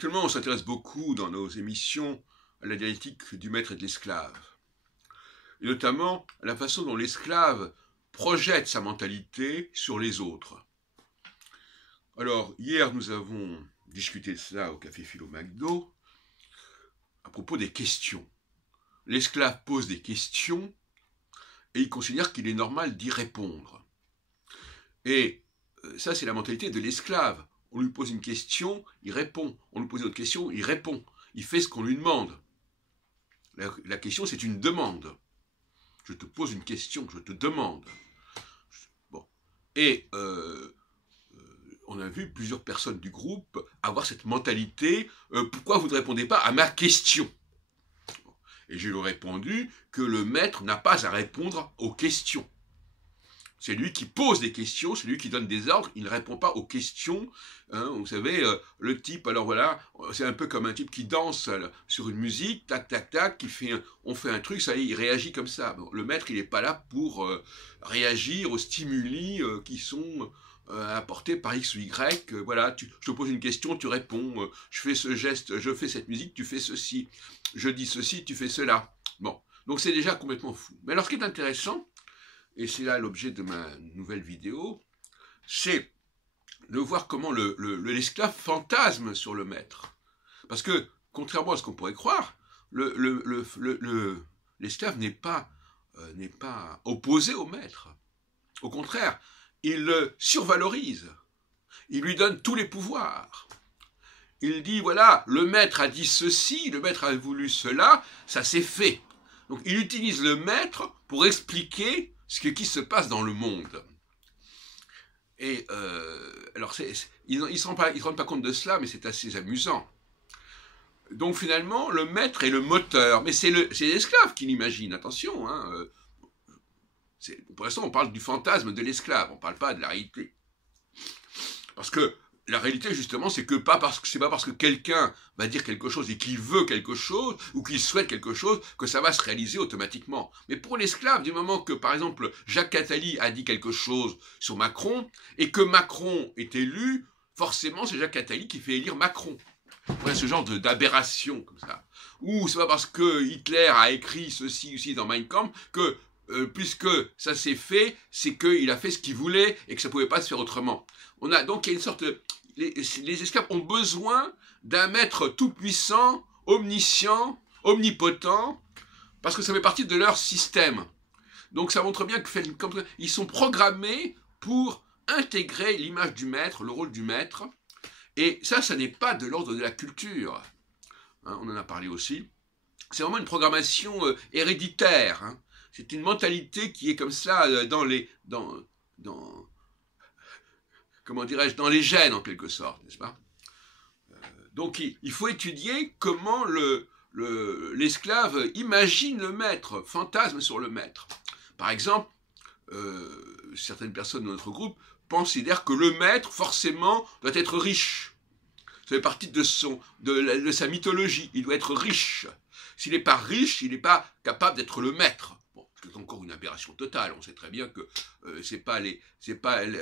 Actuellement, on s'intéresse beaucoup dans nos émissions à la dialectique du maître et de l'esclave, et notamment à la façon dont l'esclave projette sa mentalité sur les autres. Alors, hier, nous avons discuté de cela au Café Philo McDo à propos des questions. L'esclave pose des questions et il considère qu'il est normal d'y répondre. Et ça, c'est la mentalité de l'esclave. On lui pose une question, il répond. On lui pose une autre question, il répond. Il fait ce qu'on lui demande. La question, c'est une demande. Je te pose une question, je te demande. Bon. Et on a vu plusieurs personnes du groupe avoir cette mentalité. Pourquoi vous ne répondez pas à ma question? Et je lui ai répondu que le maître n'a pas à répondre aux questions. C'est lui qui pose des questions, c'est lui qui donne des ordres, il ne répond pas aux questions. Hein, vous savez, le type, alors voilà, c'est un peu comme un type qui danse sur une musique, tac, tac, tac, on fait un truc, ça y est, il réagit comme ça. Bon, le maître, il n'est pas là pour réagir aux stimuli qui sont apportés par X ou Y. Voilà, je te pose une question, tu réponds, je fais ce geste, je fais cette musique, tu fais ceci. Je dis ceci, tu fais cela. Bon, donc c'est déjà complètement fou. Mais alors ce qui est intéressant, et c'est là l'objet de ma nouvelle vidéo, c'est de voir comment l'esclave fantasme sur le maître. Parce que, contrairement à ce qu'on pourrait croire, l'esclave n'est pas opposé au maître. Au contraire, il le survalorise. Il lui donne tous les pouvoirs. Il dit, voilà, le maître a dit ceci, le maître a voulu cela, ça s'est fait. Donc il utilise le maître pour expliquer ce qui se passe dans le monde. Et alors, ils ne se rendent pas compte de cela, mais c'est assez amusant. Donc finalement, le maître est le moteur, mais c'est l'esclave qui l'imagine, attention. Hein, pour l'instant, on parle du fantasme de l'esclave, on ne parle pas de la réalité. Parce que la réalité, justement, c'est pas parce que quelqu'un va dire quelque chose et qu'il veut quelque chose ou qu'il souhaite quelque chose que ça va se réaliser automatiquement. Mais pour l'esclave, du moment que, par exemple, Jacques Attali a dit quelque chose sur Macron et que Macron est élu, forcément, c'est Jacques Attali qui fait élire Macron. Voilà ce genre d'aberration comme ça. Ou c'est pas parce que Hitler a écrit ceci ou ci dans Mein Kampf que puisque ça s'est fait, c'est qu'il a fait ce qu'il voulait et que ça ne pouvait pas se faire autrement. Donc il y a une sorte de... Les esclaves ont besoin d'un maître tout-puissant, omniscient, omnipotent, parce que ça fait partie de leur système. Donc ça montre bien qu'ils sont programmés pour intégrer l'image du maître, le rôle du maître, et ça n'est pas de l'ordre de la culture. Hein, on en a parlé aussi. C'est vraiment une programmation héréditaire. Hein. C'est une mentalité qui est comme ça comment dirais-je, dans les gènes en quelque sorte, n'est-ce pas? Donc il faut étudier comment l'esclave imagine le maître, fantasme sur le maître. Par exemple, certaines personnes de notre groupe considèrent que le maître, forcément, doit être riche. Ça fait partie de sa mythologie, il doit être riche. S'il n'est pas riche, il n'est pas capable d'être le maître. C'est encore une aberration totale. On sait très bien que c'est pas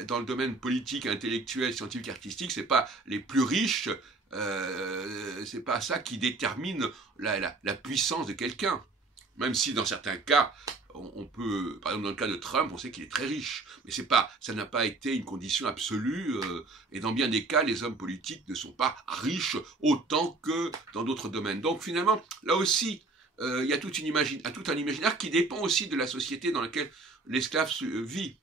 dans le domaine politique, intellectuel, scientifique, artistique, c'est pas les plus riches, c'est pas ça qui détermine la puissance de quelqu'un. Même si dans certains cas, on peut, par exemple dans le cas de Trump, on sait qu'il est très riche, mais ça n'a pas été une condition absolue. Et dans bien des cas, les hommes politiques ne sont pas riches autant que dans d'autres domaines. Donc finalement, là aussi, il y a tout un imaginaire qui dépend aussi de la société dans laquelle l'esclave vit.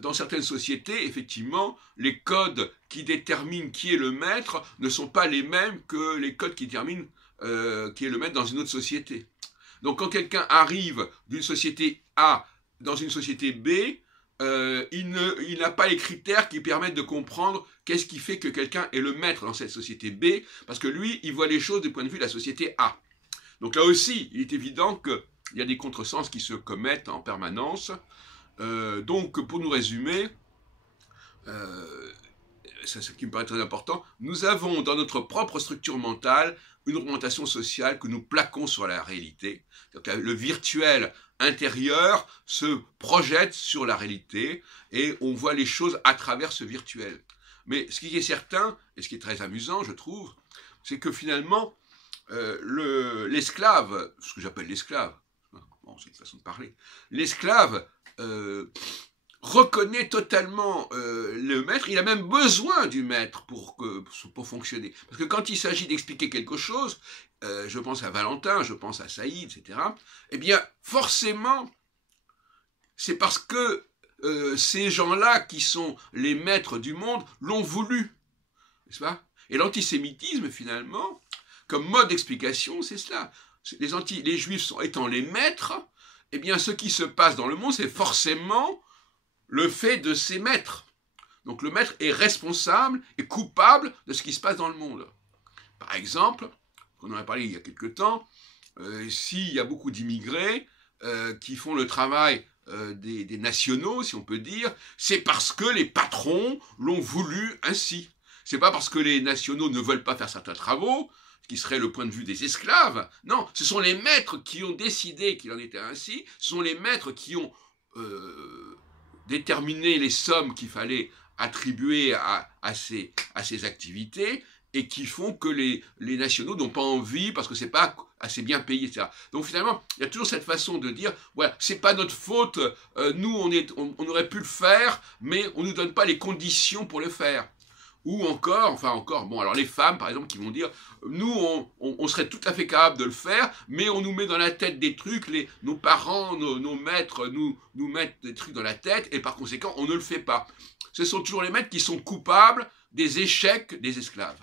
Dans certaines sociétés, effectivement, les codes qui déterminent qui est le maître ne sont pas les mêmes que les codes qui déterminent qui est le maître dans une autre société. Donc quand quelqu'un arrive d'une société A dans une société B, il n'a pas les critères qui permettent de comprendre qu'est-ce qui fait que quelqu'un est le maître dans cette société B, parce que lui, il voit les choses du point de vue de la société A. Donc là aussi, il est évident qu'il y a des contresens qui se commettent en permanence. Donc, pour nous résumer, c'est ce qui me paraît très important, nous avons dans notre propre structure mentale une représentation sociale que nous plaquons sur la réalité. Donc, le virtuel intérieur se projette sur la réalité et on voit les choses à travers ce virtuel. Mais ce qui est certain, et ce qui est très amusant, je trouve, c'est que finalement, l'esclave, ce que j'appelle l'esclave, bon, c'est une façon de parler, l'esclave reconnaît totalement le maître, il a même besoin du maître pour fonctionner. Parce que quand il s'agit d'expliquer quelque chose, je pense à Valentin, je pense à Saïd, etc., eh bien, forcément, c'est parce que ces gens-là, qui sont les maîtres du monde, l'ont voulu, n'est-ce pas? Et l'antisémitisme, finalement, comme mode d'explication, c'est cela. Les juifs étant les maîtres, eh bien, ce qui se passe dans le monde, c'est forcément le fait de ces maîtres. Donc le maître est responsable et coupable de ce qui se passe dans le monde. Par exemple, on en a parlé il y a quelque temps, s'il y a beaucoup d'immigrés qui font le travail des nationaux, si on peut dire, c'est parce que les patrons l'ont voulu ainsi. C'est pas parce que les nationaux ne veulent pas faire certains travaux, ce qui serait le point de vue des esclaves. Non, ce sont les maîtres qui ont décidé qu'il en était ainsi, ce sont les maîtres qui ont déterminé les sommes qu'il fallait attribuer à ces activités, et qui font que les nationaux n'ont pas envie parce que c'est pas assez bien payé, etc. Donc finalement, il y a toujours cette façon de dire, voilà, c'est pas notre faute, nous on aurait pu le faire, mais on nous donne pas les conditions pour le faire. Ou encore, bon, alors les femmes, par exemple, qui vont dire, nous, on serait tout à fait capable de le faire, mais on nous met dans la tête des trucs, nos parents, nos maîtres nous mettent des trucs dans la tête, et par conséquent, on ne le fait pas. Ce sont toujours les maîtres qui sont coupables des échecs des esclaves.